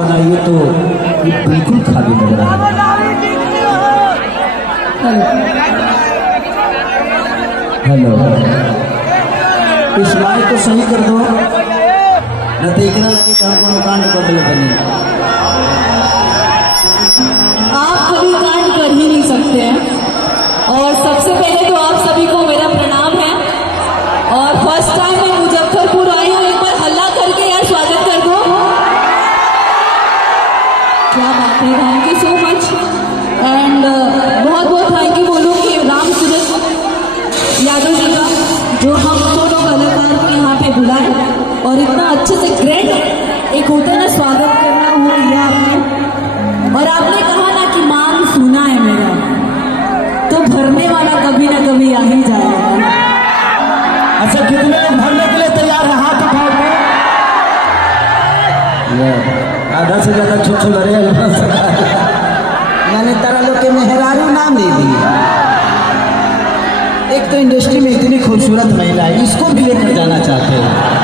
बनाइए तो ये बिल्कुल खाली लग रहा है। हेलो, इस माइक को सही कर दो, न तो इतना लगे कि हमको कांड बदल बने। आप कभी कांड कर ही नहीं सकते हैं। और सबसे पहले तो आप सभी को मेरा प्रणाम है। और फर्स्ट टाइम मैं मुजफ्फरपुर आई हूँ, एक बार हल्ला करके यार स्वागत कर दो। क्या बात है, thank you so much. And बहुत बहुत थैंक यू बोलूँगी राम सूरज यादव जी का, जो हम दोनों कलाकार को यहाँ पे बुलाए और इतना अच्छे से ग्रैंड एक होता है ना स्वागत करना, वो किया आपने। और आपने कहा ना कि मांग सुना है मेरा, तो भरने वाला कभी ना कभी आ ही जाएगा। अच्छा, कितने लोग भरने के लिए तैयार है? हाथ उठाओ। आधा से ज्यादा छुच्छू लड़े यानी तारा लोग के मेहरारू नाम दे दिए। एक तो इंडस्ट्री में इतनी खूबसूरत महिला है, इसको भी लेकर जाना चाहते हैं।